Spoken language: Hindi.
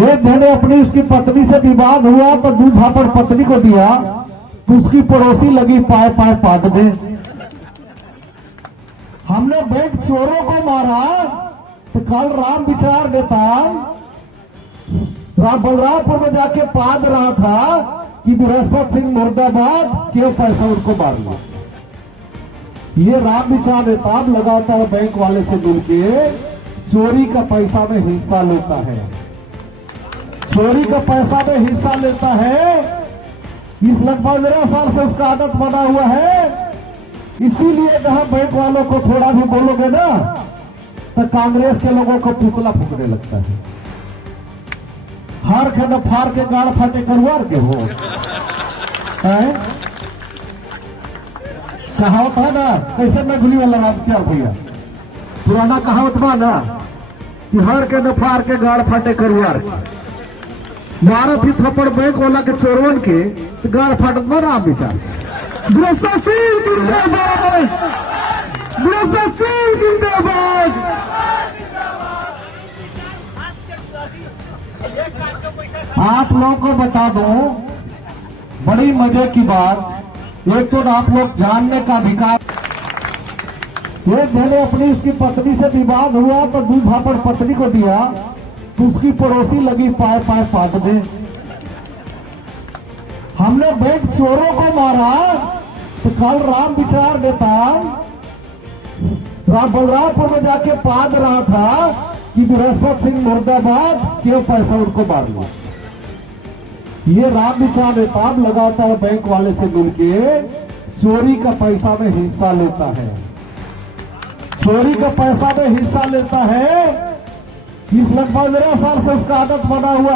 एक जने अपनी उसकी पत्नी से विवाद हुआ तो दूध झापड़ पत्नी को दिया तो उसकी पड़ोसी लगी पाए पाए पाट दे। हमने बैंक चोरों को मारा तो कल राम विचार नेता बलरामपुर में जाके पाद रहा था कि बृहस्पति सिंह मुर्दाबाद क्यों पैसा उनको मार लिया। ये राम विचार नेता लगातार बैंक वाले से मिलके चोरी का पैसा में हिस्सा लेता है, चोरी का पैसा में हिस्सा लेता है। इस लगभग 15 साल से उसका आदत बना हुआ है। इसीलिए जहां बैंक वालों को थोड़ा भी बोलोगे ना तो कांग्रेस के लोगों को पुतला फूकने लगता है। हार के न फार के गाड़ फाटे करवार के हो कहावत है ना, कैसे में गुली वाला रामचार भैया पुराना कहावत बा ना कि हार के न फार के गाड़ फाटे करवार भारत ही थप्पड़ बैंक वाला के चोरवन के तो गाड़ फाटत में राम विचार। बृहस्पति सिंह जिंदाबाद, बृहस्पति सिंह जिंदाबाद। आप लोगों को बता दो बड़ी मजे की बात, एक तो आप लोग जानने का अधिकार। एक जने अपनी उसकी पत्नी से विवाद हुआ तो दूध झापड़ पत्नी को दिया तो उसकी पड़ोसी लगी पाए पाए पाट दे। हमने बैंक चोरों को मारा तो कल राम विचार नेता बलरामपुर में जाके पाद रहा था कि बृहस्पति सिंह मुर्दाबाद क्यों पैसा उनको मार लिया। ये राम विचार नेता लगातार बैंक वाले से मिलके चोरी का पैसा में हिस्सा लेता है, चोरी का पैसा में हिस्सा लेता है। इस लगभग 15 साल से उसका आदत बना हुआ